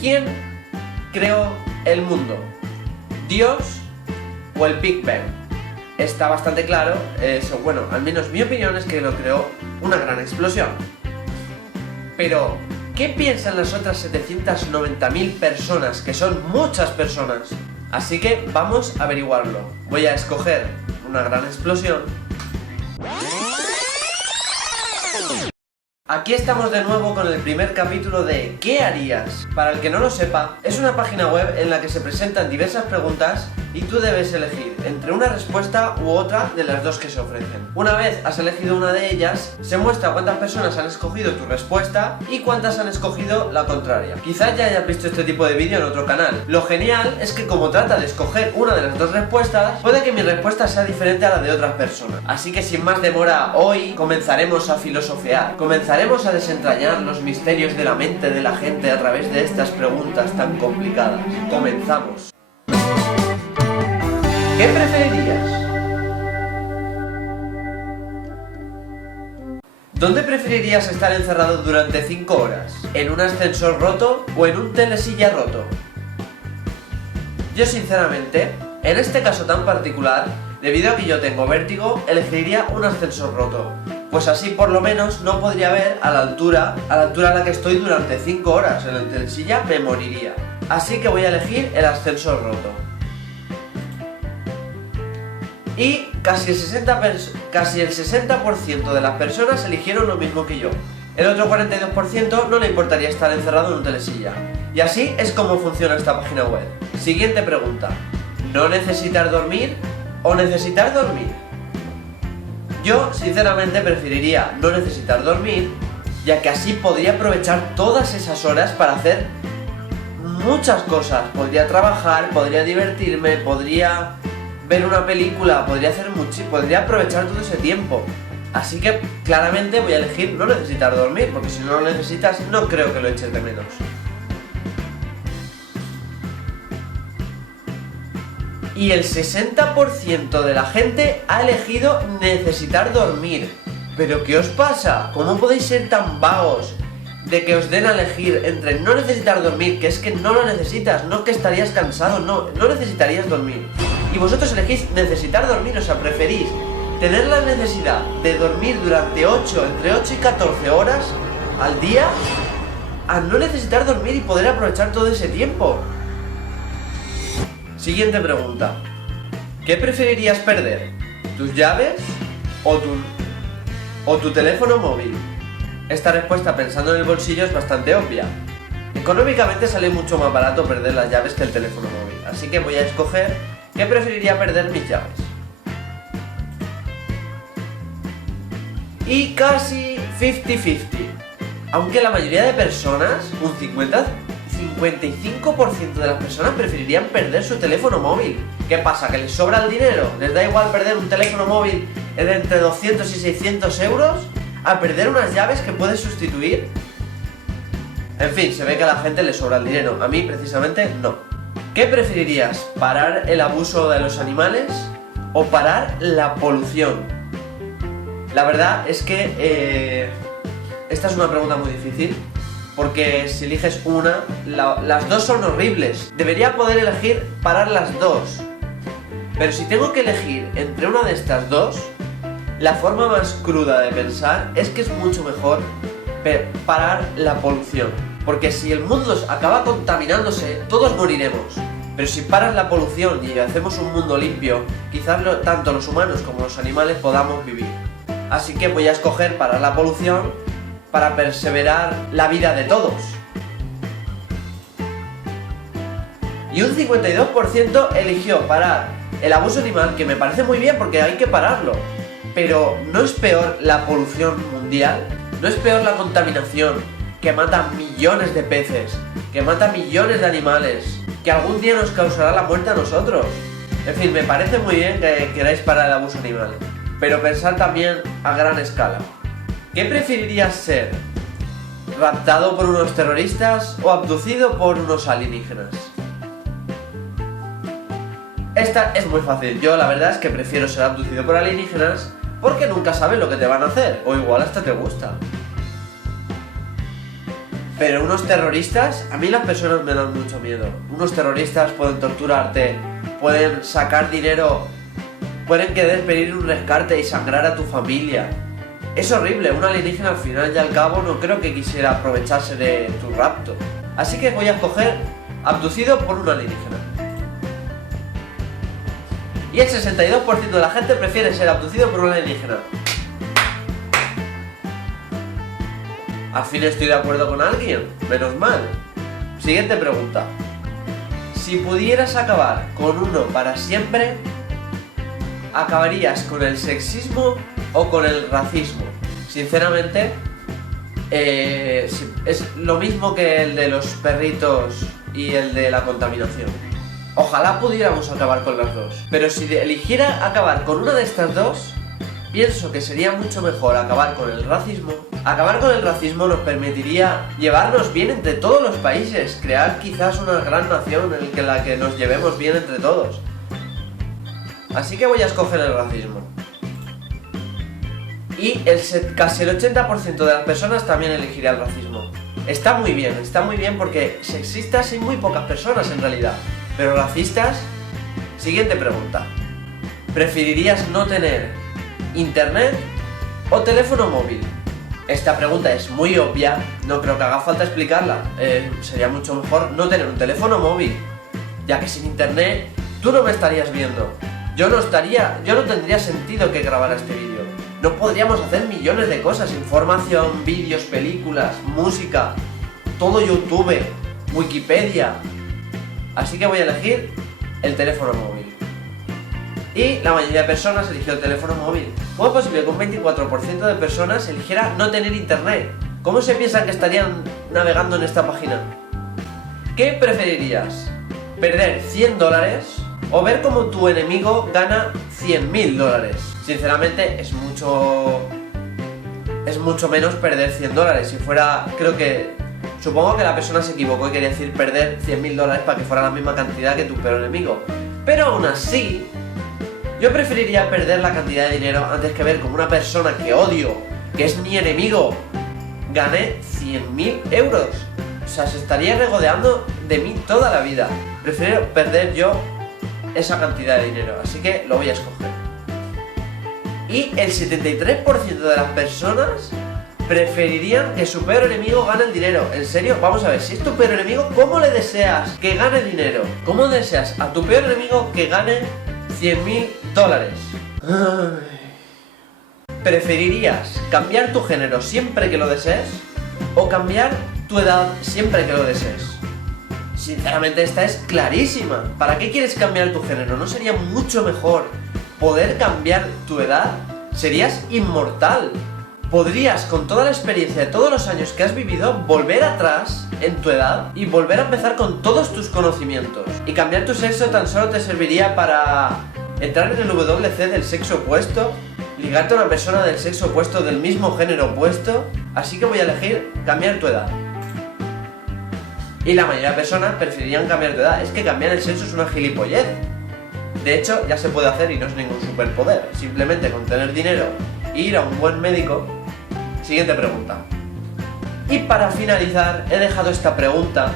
¿Quién creó el mundo? ¿Dios o el Big Bang? Está bastante claro, bueno, al menos mi opinión es que lo creó una gran explosión. Pero, ¿qué piensan las otras 790.000 personas? Que son muchas personas. Así que vamos a averiguarlo. Voy a escoger una gran explosión. Aquí estamos de nuevo con el primer capítulo de ¿Qué harías? Para el que no lo sepa, es una página web en la que se presentan diversas preguntas y tú debes elegir entre una respuesta u otra de las dos que se ofrecen. Una vez has elegido una de ellas, se muestra cuántas personas han escogido tu respuesta y cuántas han escogido la contraria. Quizás ya hayas visto este tipo de vídeo en otro canal. Lo genial es que como trata de escoger una de las dos respuestas, puede que mi respuesta sea diferente a la de otras personas. Así que sin más demora, hoy comenzaremos a filosofear. Comenzaremos a desentrañar los misterios de la mente de la gente a través de estas preguntas tan complicadas. Comenzamos. ¿Qué preferirías? ¿Dónde preferirías estar encerrado durante 5 horas? ¿En un ascensor roto o en un telesilla roto? Yo sinceramente, en este caso tan particular, debido a que yo tengo vértigo, elegiría un ascensor roto. Pues así por lo menos no podría ver a la altura a la que estoy durante 5 horas. En el telesilla me moriría. Así que voy a elegir el ascensor roto. Y casi el 60% de las personas eligieron lo mismo que yo. El otro 42% no le importaría estar encerrado en un telesilla. Y así es como funciona esta página web. Siguiente pregunta. ¿No necesitar dormir o necesitar dormir? Yo sinceramente preferiría no necesitar dormir, ya que así podría aprovechar todas esas horas para hacer muchas cosas. Podría trabajar, podría divertirme, podría ver una película, podría aprovechar todo ese tiempo. Así que claramente voy a elegir no necesitar dormir, porque si no lo necesitas no creo que lo eches de menos. Y el 60% de la gente ha elegido necesitar dormir. ¿Pero qué os pasa? ¿Cómo podéis ser tan vagos de que os den a elegir entre no necesitar dormir, que es que no lo necesitas, no que estarías cansado, no necesitarías dormir? Y vosotros elegís necesitar dormir, o sea, preferís tener la necesidad de dormir durante entre 8 y 14 horas al día a no necesitar dormir y poder aprovechar todo ese tiempo. Siguiente pregunta. ¿Qué preferirías perder? ¿Tus llaves o tu teléfono móvil? Esta respuesta pensando en el bolsillo es bastante obvia. Económicamente sale mucho más barato perder las llaves que el teléfono móvil, así que voy a escoger que preferiría perder mis llaves. Y casi 50-50. Aunque la mayoría de personas, un 55% de las personas preferirían perder su teléfono móvil. ¿Qué pasa? ¿Que les sobra el dinero? ¿Les da igual perder un teléfono móvil de entre 200 y 600 euros a perder unas llaves que puedes sustituir? En fin, se ve que a la gente le sobra el dinero. A mí precisamente no. ¿Qué preferirías? ¿Parar el abuso de los animales o parar la polución? La verdad es que esta es una pregunta muy difícil, porque si eliges una, las dos son horribles. Debería poder elegir parar las dos. Pero si tengo que elegir entre una de estas dos, la forma más cruda de pensar es que es mucho mejor parar la polución. Porque si el mundo acaba contaminándose, todos moriremos. Pero si paras la polución y hacemos un mundo limpio, quizás tanto los humanos como los animales podamos vivir. Así que voy a escoger parar la polución para perseverar la vida de todos. Y un 52% eligió parar el abuso animal, que me parece muy bien porque hay que pararlo. Pero ¿no es peor la polución mundial? ¿No es peor la contaminación que mata millones de peces, que mata millones de animales, que algún día nos causará la muerte a nosotros? En fin, me parece muy bien que queráis parar el abuso animal, pero pensad también a gran escala. ¿Qué preferirías ser? ¿Raptado por unos terroristas o abducido por unos alienígenas? Esta es muy fácil. Yo la verdad es que prefiero ser abducido por alienígenas porque nunca sabes lo que te van a hacer, o igual hasta te gusta. Pero unos terroristas, a mí las personas me dan mucho miedo. Unos terroristas pueden torturarte, pueden sacar dinero, pueden querer pedir un rescate y sangrar a tu familia. Es horrible, un alienígena al final y al cabo no creo que quisiera aprovecharse de tu rapto. Así que voy a escoger abducido por un alienígena. Y el 62% de la gente prefiere ser abducido por un alienígena. Al fin estoy de acuerdo con alguien, menos mal. Siguiente pregunta. Si pudieras acabar con uno para siempre, ¿acabarías con el sexismo o con el racismo? Sinceramente, es lo mismo que el de los perritos y el de la contaminación. Ojalá pudiéramos acabar con las dos. Pero si eligiera acabar con una de estas dos, pienso que sería mucho mejor acabar con el racismo. Acabar con el racismo nos permitiría llevarnos bien entre todos los países, crear quizás una gran nación en la que nos llevemos bien entre todos. Así que voy a escoger el racismo. Y casi el 80% de las personas también elegiría el racismo. Está muy bien porque sexistas hay muy pocas personas en realidad. Pero racistas... Siguiente pregunta. ¿Preferirías no tener internet o teléfono móvil? Esta pregunta es muy obvia, no creo que haga falta explicarla. Sería mucho mejor no tener un teléfono móvil, ya que sin internet tú no me estarías viendo. Yo no tendría sentido que grabara este vídeo. No podríamos hacer millones de cosas, información, vídeos, películas, música, todo YouTube, Wikipedia. Así que voy a elegir el teléfono móvil. Y la mayoría de personas eligió el teléfono móvil. ¿Cómo es posible que un 24% de personas eligiera no tener internet? ¿Cómo se piensan que estarían navegando en esta página? ¿Qué preferirías? ¿Perder $100 o ver cómo tu enemigo gana $100.000? Sinceramente es mucho menos perder $100. Si fuera, supongo que la persona se equivocó y quería decir perder $100.000 para que fuera la misma cantidad que tu peor enemigo. Pero aún así, yo preferiría perder la cantidad de dinero antes que ver como una persona que odio, que es mi enemigo, gane 100.000 euros. O sea, se estaría regodeando de mí toda la vida. Prefiero perder yo esa cantidad de dinero, así que lo voy a escoger. Y el 73% de las personas preferirían que su peor enemigo gane el dinero. En serio, vamos a ver, si es tu peor enemigo, ¿cómo le deseas que gane dinero? ¿Cómo deseas a tu peor enemigo que gane $100.000? ¿Preferirías cambiar tu género siempre que lo desees o cambiar tu edad siempre que lo desees? Sinceramente esta es clarísima. ¿Para qué quieres cambiar tu género? ¿No sería mucho mejor poder cambiar tu edad? Serías inmortal. Podrías, con toda la experiencia de todos los años que has vivido, volver atrás en tu edad y volver a empezar con todos tus conocimientos. Y cambiar tu sexo tan solo te serviría para entrar en el WC del sexo opuesto, ligarte a una persona del sexo opuesto del mismo género opuesto. Así que voy a elegir cambiar tu edad. Y la mayoría de personas preferirían cambiar de edad. Es que cambiar el sexo es una gilipollez. De hecho, ya se puede hacer y no es ningún superpoder. Simplemente con tener dinero e ir a un buen médico. Siguiente pregunta. Y para finalizar, he dejado esta pregunta,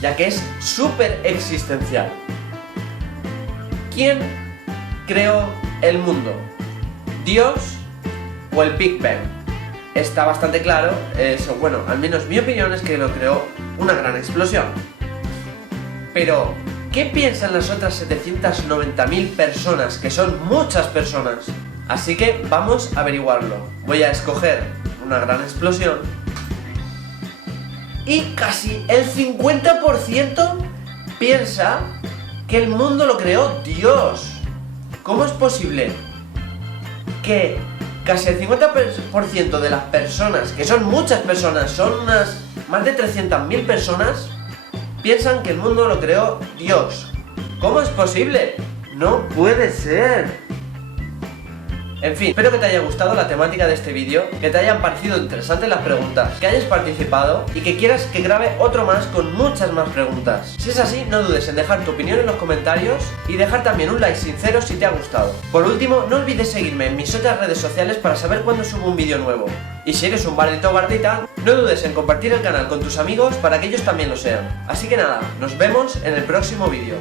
ya que es súper existencial. ¿Quién creó el mundo? ¿Dios o el Big Bang? Está bastante claro, bueno, al menos mi opinión es que lo creó una gran explosión. Pero, ¿qué piensan las otras 790.000 personas, que son muchas personas? Así que vamos a averiguarlo. Voy a escoger una gran explosión. Y casi el 50% piensa que el mundo lo creó Dios. ¿Cómo es posible que casi el 50% de las personas, que son muchas personas, son más de 300.000 personas, piensan que el mundo lo creó Dios? ¿Cómo es posible? No puede ser. En fin, espero que te haya gustado la temática de este vídeo, que te hayan parecido interesantes las preguntas, que hayas participado y que quieras que grabe otro más con muchas más preguntas. Si es así, no dudes en dejar tu opinión en los comentarios y dejar también un like sincero si te ha gustado. Por último, no olvides seguirme en mis otras redes sociales para saber cuándo subo un vídeo nuevo. Y si eres un bardito o bardita, no dudes en compartir el canal con tus amigos para que ellos también lo sean. Así que nada, nos vemos en el próximo vídeo.